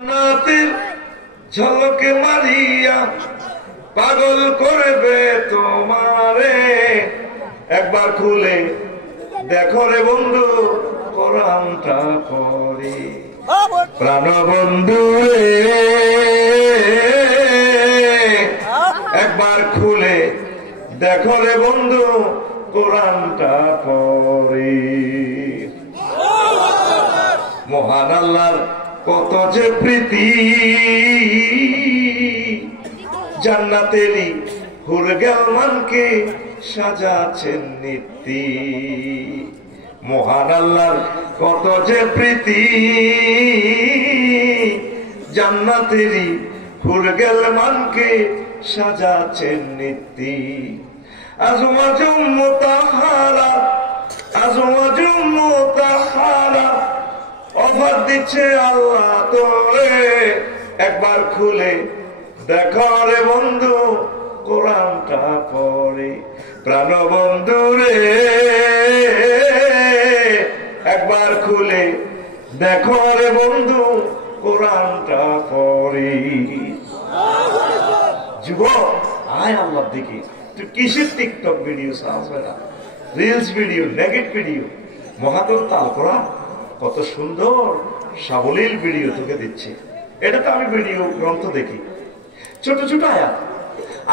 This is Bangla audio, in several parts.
নাতের ঝলকে মারিয়া পাগল করবে তোমারে, একবার খুলে দেখো রে বন্ধু কোরআনটা পড়ে। প্রাণ বন্ধু রে একবার খুলে দেখো রে বন্ধু কোরআনটা পড়ে। মহান আল্লাহর কত যে প্রীতি, জান্নাতেরই হুরগেল মানকে সাজাছেন নীতি। মহান আল্লাহর কত যে প্রীতি, জান্নাতেরই হুরগেল মানকে সাজাছেন নীতি। আজম আজম মুতাহারা, আজম আজম মুতাহারা অফার দিচ্ছে আল্লাহ তোরে, একবার খুলে দেখো রে বন্ধু কোরআনটা পড়ে। প্রাণ বন্ধু রে একবার খুলে দেখো রে বন্ধু কোরআনটা পড়ে। যুবক আয় আল্লাহর দিকে, তুই কিসের টিকটক ভিডিও আসবে না, রিলস ভিডিও, নেগেট ভিডিও, মহাতর তাল কোরআন কত সুন্দর সাবলীল ভিডিও তোকে দিচ্ছে। এটা তো আমি ভিডিও গ্রন্থ দেখি, ছোট ছোট আয়াত।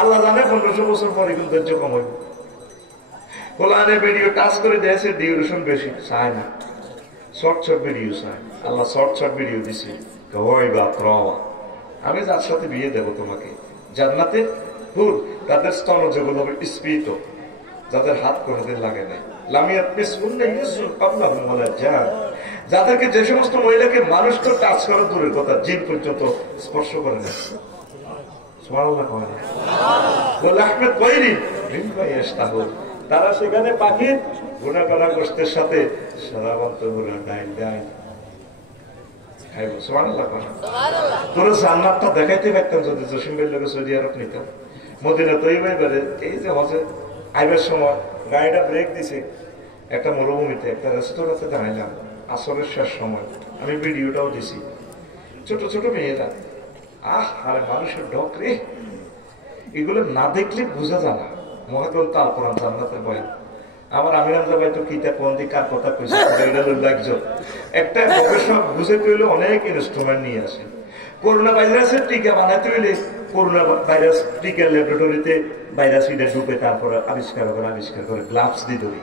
আল্লাহ জানে 1500 বছর পরে কিন্তু ধৈর্য কম হইব। কোরআনে ভিডিও কাজ করে দিয়েছে, ডিউরেশন বেশি চায় না, শর্ট শর্ট ভিডিও চায়। আল্লাহ শর্ট শর্ট ভিডিও দিছে। আমি যার সাথে বিয়ে দেব তোমাকে, জান্নাতে হুর তাদের স্তন যেগুলো হবে স্পৃত, যাদের হাত কোনোদিন লাগে নাই, যাদেরকে যে সমস্ত মহিলাকে মানুষ তো টাচ করার দূরের কথা, জিন পর্যন্ত স্পর্শ করে না। তারা সেখানে পাখির গুণা করা গোষ্ঠের সাথে সারাবন্ত গুণা ডাইল ডাইল খাইব। তোরা জান্নাতটা দেখাইতে পারতাম যদি জসিম ভাইয়ের লোকে সৌদি আরব নিতাম। মদিনা তৈবাই বেড়ে এই যে হজে আইবার সময় গাড়িটা ব্রেক দিছে একটা মরুভূমিতে, একটা রেস্টুরেন্টে দাঁড়াইলাম আসরের শেষ সময়, আমি ভিডিওটাও দিছি। ছোট ছোট মেয়েরা, আরে মানুষের ডক রে, এগুলো না দেখলে বোঝা যায় না। মহাগ্রন্থ তাল কোরআন জান্নাতের বয়ান। আমার আমিরান ভাই তো কিতা কোন দিক কার কথা কইছে, একজন একটা গবেষক বুঝে পেলে অনেক ইনস্ট্রুমেন্ট নিয়ে আসে। করোনা ভাইরাসের টিকা বানাইতে হইলে করোনা ভাইরাস টিকা ল্যাবরেটরিতে ভাইরাস ঢুকে তারপরে আবিষ্কার করে গ্লাভস দিয়ে ধরি।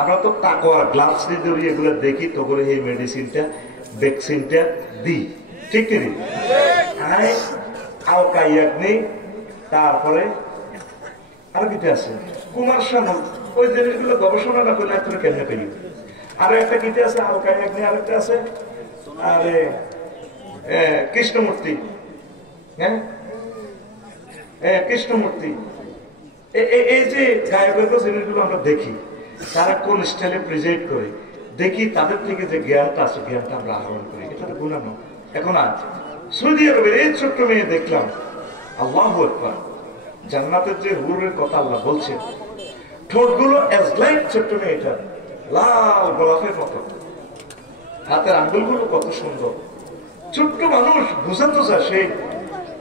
আমরা তো টাকা গ্লাভস দিয়ে ধরি, এগুলো দেখি তো করে এই মেডিসিনটা ভ্যাকসিনটা দিই, ঠিক নেই? নেই। তারপরে আর কিটা আছে কুমার শানু, ওই জিনিসগুলো গবেষণা না করলে এত কেমনে পেলি। আরো একটা কিটা আছে আলকাইয়াগ্নি, আরেকটা আছে আরে কৃষ্ণমূর্তি, হ্যাঁ কৃষ্ণমূর্তি। এই যে গায়কের জিনিসগুলো আমরা দেখি, তারা কোন স্টাইলে প্রেজেন্ট করে, দেখি তাদের থেকে যে জ্ঞানটা আছে জ্ঞানটা আমরা আহরণ করি। এটা তো গুনাহ নয়। এখন আজ সৌদি আরবের এই ছোট্ট মেয়ে দেখলাম, আল্লাহু আকবার, জান্নাতের যে হুরের কথা আল্লাহ বলছেন, ঠোঁটগুলো এজলাইট, ছোট্ট মেয়েটা লাল গোলাপের মতো, হাতের আঙ্গুলগুলো কত সুন্দর। ছোট্ট মানুষ বুঝাতে চায় সে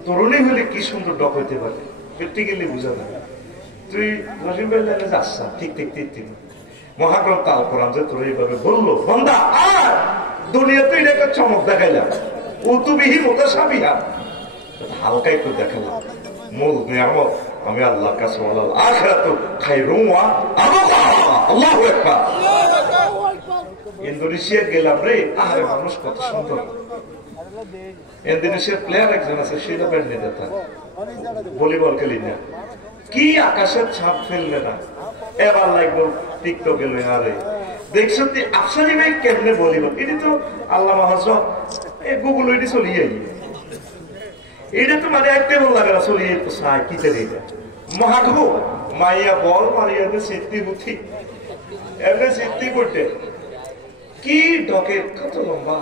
তরুণী হলে কি সুন্দর ডক হইতে পারে, প্র্যাকটিক্যালি বুঝা যায়। তুই রহিম ভাই লাইনে যাস ঠিক ঠিক ঠিক ঠিক। মহাগ্রন্থ আল কোরআন যে তোর এইভাবে বললো, বান্দা আর দুনিয়াতে এটা একটা চমক দেখাইলাম, উতুবিহীন ওটা সাবিহা, হালকা একটু দেখালাম। মূল নিয়ামত আমি আল্লাহর কাছে আখিরাতু খায়রুম ওয়া আবকা। আল্লাহু আকবার। ইন্দোনেশিয়া গেলাম রে, আরে মানুষ কত সুন্দর। ইন্দোনেশিয়ার প্লেয়ার একজন আছে, সেটা ব্যান্ড নিতে থাকে, ভলিবল খেলি না, কি আকাশের ছাপ ফেলবে না। এবার লাগলো টিকটকে লই, আরে দেখছো আফসারি ভাই কেমনে ভলিবল, এটি তো আল্লাহ মহাজব গুগল এটি চলিয়ে, এটা তো মানে এক টেবল লাগে না, চলিয়ে চাই কিতে দিতে মহাঘ মাইয়া বল মারিয়া সিদ্ধি বুদ্ধি এমনি সিদ্ধি করতে কি ডকে কত লম্বা।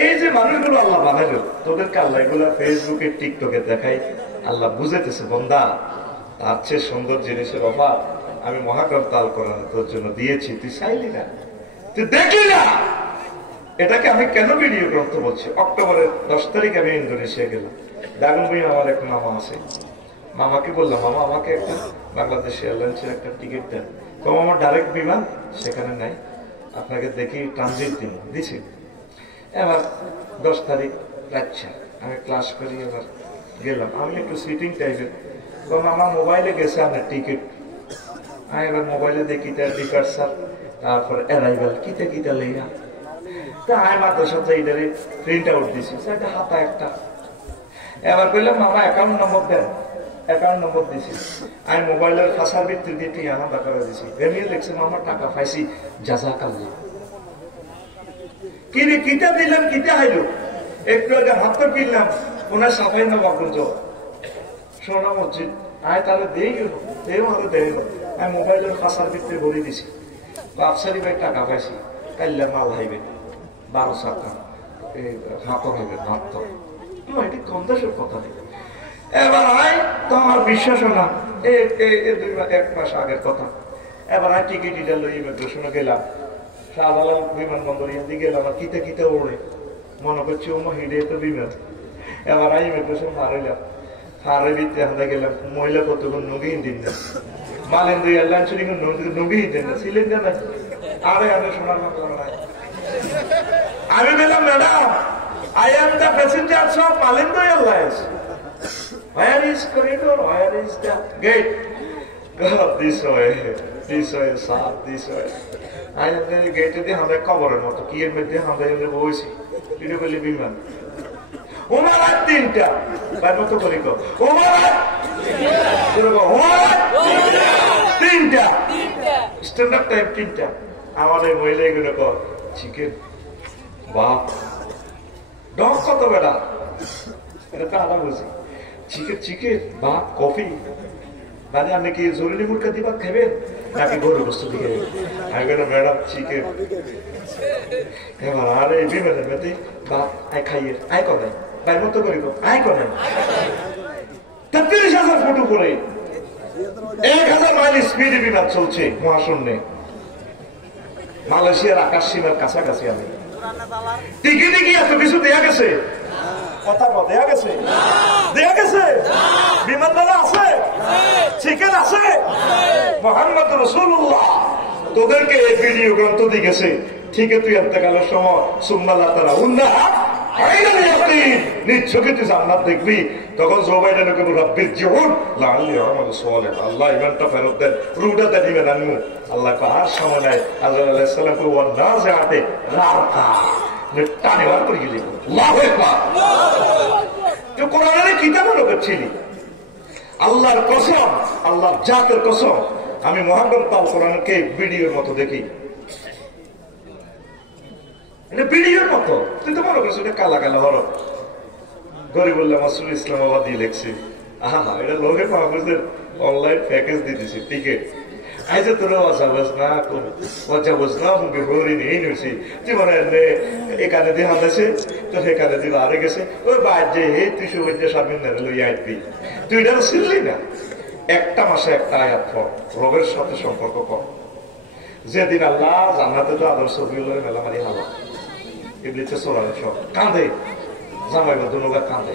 এই যে মানুষগুলো আল্লাহ বানাইল, তোদেরকে আল্লাহ এগুলা ফেসবুকে টিকটকে দেখাই, আল্লাহ বুঝাইতেছে বন্দা তার চেয়ে সুন্দর জিনিসের অভাব আমি মহাগ্রন্থ আল কোরআন তোর জন্য দিয়েছি, তুই চাইলি না, তুই দেখলি না। এটাকে আমি কেন ভিডিও গ্রন্থ বলছি? অক্টোবরের 10 তারিখ আমি ইন্দোনেশিয়া গেলাম। দাগুন ভাই আমার এক মামা আছে, মামাকে বললাম, মামা আমাকে একটা বাংলাদেশ এয়ারলাইন্সের একটা টিকিট দেন। তো আমার ডাইরেক্ট বিমান সেখানে নাই, আপনাকে দেখি ট্রানজিট দিন দিছি। এবার 10 তারিখ রাতটা আমি ক্লাস করি, এবার গেলাম, আমি একটু সিটিং টাইপের। তো মামা মোবাইলে গেছে আপনার টিকিট, আমি এবার মোবাইলে দেখি তার টিকার স্যার, তারপর অ্যারাইভাল কিতে কিতে লইয়া। তা আমি মাত্র সাথে এটারে প্রিন্ট আউট দিছি, সেটা হাতা একটা। এবার কইলাম মামা অ্যাকাউন্ট নম্বর দেন, অ্যাকাউন্ট নম্বর দিছি। আমি মোবাইলের ফাঁসার ভিত্তি দিয়ে ঠিক আনা টাকা দিছি। এমনি লিখছে মামা টাকা পাইছি জাযাকাল্লাহ। কিনে কিটা দিলাম কিটা হাইলো, একটু আগে হাত তো কিনলাম ওনার সাফাই না বাকুঞ্জ সোনা মসজিদ। আমি তাহলে দিয়ে গেল, দেও আরো দেয়। আমি মোবাইলের ফাঁসার ভিত্তি বলে দিছি, বাপসারি ভাই টাকা পাইছি, কাল্লা মাল হাইবে 12 টাকা হাতর হাইবে হাত। এটি কম দেশের কথা নেই। এবার আয় তোমার বিশ্বাস না, 1 মাস আগের কথা। এবার আয় টিকিট ইটা লই ইমিগ্রেশনে গেলাম, শাহজালাল বিমানবন্দর দিয়ে গেলাম, আর কিতে কিতে ওড়ে মনে করছি ও হিডে তো বিমান। এবার আই ইমিগ্রেশন হারাইলাম, হারাই দিতে হাতে গেলাম, মহিলা কতক্ষণ নগিয়ে দিন না, মালেন্দ্র এয়ারলাইন্স নগিয়ে দেন না, সিলিন্ডার নাই। আরে আরে শোনার মামলা নাই। আমি বললাম madam, I am the passenger of Malindra Airlines. Where is corridor? Where is the gate? God, this way, sir, this way. I am the gate. দিয়ে আমরা কবরের মতো কি এর মধ্যে আমরা এনে বসি, এটা বলি বিমান। ওমার 3টা তার মতো করি কো, ওমার 3টা স্ট্যান্ডার্ড টাইম 3টা। আমাদের মহিলা এগুলো কো চিকেন বাপ ডক কত বেড়া, এটা তো আলাদা বুঝি। চিকেন চিকেন বা কফি, মানে আপনি কি জরুরি মুরগা দিবা খাবেন নাকি গরুর বস্তু দিকে? আমি বললাম ম্যাডাম চিকেন। এবার আরে বিমানের মধ্যে বাপ আয় খাইয়ে আয় করে বাইর মতো করিব আয় করে 33,000 ফুট উপরে 1,000 মাইল স্পিডে বিমান চলছে মহাশূন্যে, মালয়েশিয়ার আকাশ সীমার কাছাকাছি। আমি টিকিটে কি এত কিছু দেয়া গেছে? কথা দেয়া গেছে, দেয়া গেছে। বিমানবালা আছে, চিকেন আছে, মুহাম্মদ রাসূলুল্লাহ তোদেরকে এই ভিডিও গ্রন্থ দিয়ে গেছে। ঠিক আছে, তুই এতেকালের সময় সুম্মাল্লাহ তাআলা উন্না আইনাল ইয়াকিন, নিশ্চয়ই তুই জান্নাত দেখবি। তখন জো বাইডেন কে রাব্বির জিউন লাআল্লি আমালু সালিহ, আল্লাহ ইমানটা ফেরত দেন, রুহটা দেন ইমান আনমু। আল্লাহ কো আর সময় নাই। আযরাইল আলাইহিস সালাম কো ওয়া নাযাতে রাকা টানে বার করে গেলি। আল্লাহু আকবার। তো কোরআনের কিতাব হলো করছিলি, আল্লাহর কসম, আল্লাহর জাতের কসম, আমি মুহাম্মদ তাআলা কোরআনকে ভিডিওর মতো দেখি, এটা ভিডিওর মতো। তুই তো মনে করছিস এটা কালা কালা হরফ, গরিবুল্লাহ মাসুদ ইসলামাবাদ দিয়ে লেখছি। আহা এটা লোকে মাহফুজের অনলাইন প্যাকেজ দিয়ে দিছি টিকিট। আজ তোরা অজাবাস না কোন অজাবাস না মুখে হরি নিয়ে নিয়েছি, তুই মনে এখানে দিয়ে হামলাছে তো সেখানে দিয়ে আরে গেছে ওই বাদ যে হে তুই সুবিধা সামনে না লইয়া আসবি, তুই এটা ছিললি না। একটা মাসে একটা আয়াত পর রবের সাথে সম্পর্ক কর। যেদিন আল্লাহ জান্নাতে তো আদর্শ মেলা মারি হালা ইবলিসে সরানো সব কাঁদে, জামাই বন্ধুরা কাঁদে।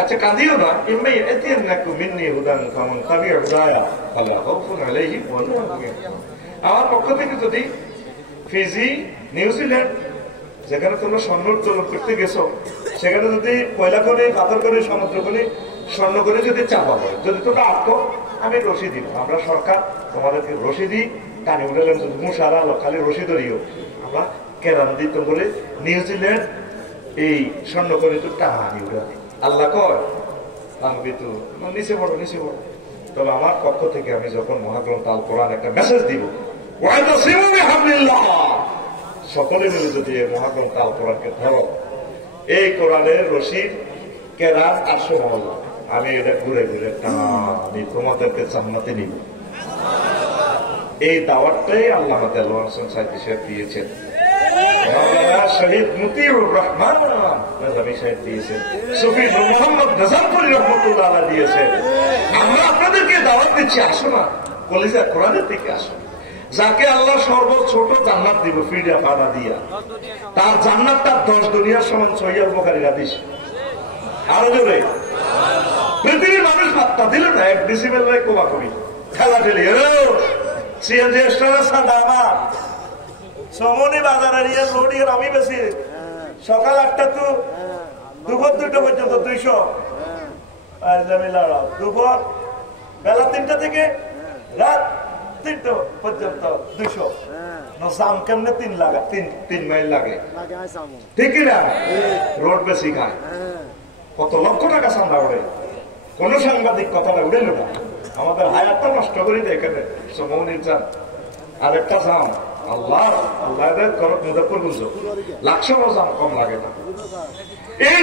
আচ্ছা কাঁদিও না, ইম্মাই আতিয়ান্নাকুম মিন্নি হুদান ফামান তাবিআ হুদায়া ফালা খাউফুন আলাইহিম ওয়া লা হুম ইয়াহজানুন। আমার পক্ষ থেকে যদি ফিজি, নিউজিল্যান্ড যেখানে তোমরা স্বর্ণ উত্তোলন করতে গেছো, সেখানে যদি কয়লা করে, পাথর করে, সমুদ্র করে, স্বর্ণ করে যদি চাপা হয়, যদি তোমরা আটকো, আমি রশি দিব। আমরা সরকার তোমাদেরকে রশি দিই, টানি উঠালাম যদি মুশারা আলো খালি রশি ধরিও, আমরা কেরাম দিত বলে নিউজিল্যান্ড এই স্বর্ণ করে তো টানি উঠা। আল্লাহ কয় ভাঙবি তো নিচে বড় নিচে বড়। তবে আমার পক্ষ থেকে আমি যখন মহাগ্রন্থ আল কোরআন একটা মেসেজ দিব, সকলে মিলে যদি মহাগ্রন্থ আল কোরআনকে ধরো, এই কোরআনের রশিদ কেরাম 800 মহল, আমি এটা ঘুরে ঘুরে টানি তোমাদেরকে জান্নাতে নিব। এই দাওয়াতটাই আল্লাহ দেওয়ান সাইদি সাহেব দিয়েছেন, শহীদ মতিউর রহমান নজমি সাহেব দিয়েছেন, সুফি মোহাম্মদ নজরপুরি রহমতুল্লাহ আলাইহি দিয়েছেন। আমরা আপনাদেরকে দাওয়াত দিচ্ছি, আসো না কলিজা কোরআনের দিকে আসো। যাকে আল্লাহ সর্বছোট জান্নাত দিব ফিডা পাড়া দিয়া, তার জান্নাতটা 10 দুনিয়ার সমান। সহিহ বুখারীর হাদিস। আরো জোরে পৃথিবীর মানুষ পাত্তা দিল না, 1 ডিসিবেল ভাই কোবাকুবি খেলা ঠেলি। সিএনজি স্টারের সাদা আমার সমনি বাজারের ইয়ে লোডিয়ে আমি বেশি সকাল 8টা তো দুপুর 2টা পর্যন্ত 200, দুপুর বেলা 3টা থেকে রাত 3টা পর্যন্ত 200। জাম কেমনে 3 মাইল লাগে, ঠিক না? রোড বেশি খায়, কত লক্ষ টাকা চান্দা ওড়ে। কোন সাংবাদিক কথাটা উড়ে না, আমাদের হায়াতটা নষ্ট করে দেয় এখানে। সমনির চান আরেকটা জাম আল্লাহ আল্লাহ মুজাফরগঞ্জ 1,00,000 জাম কম লাগে না। এই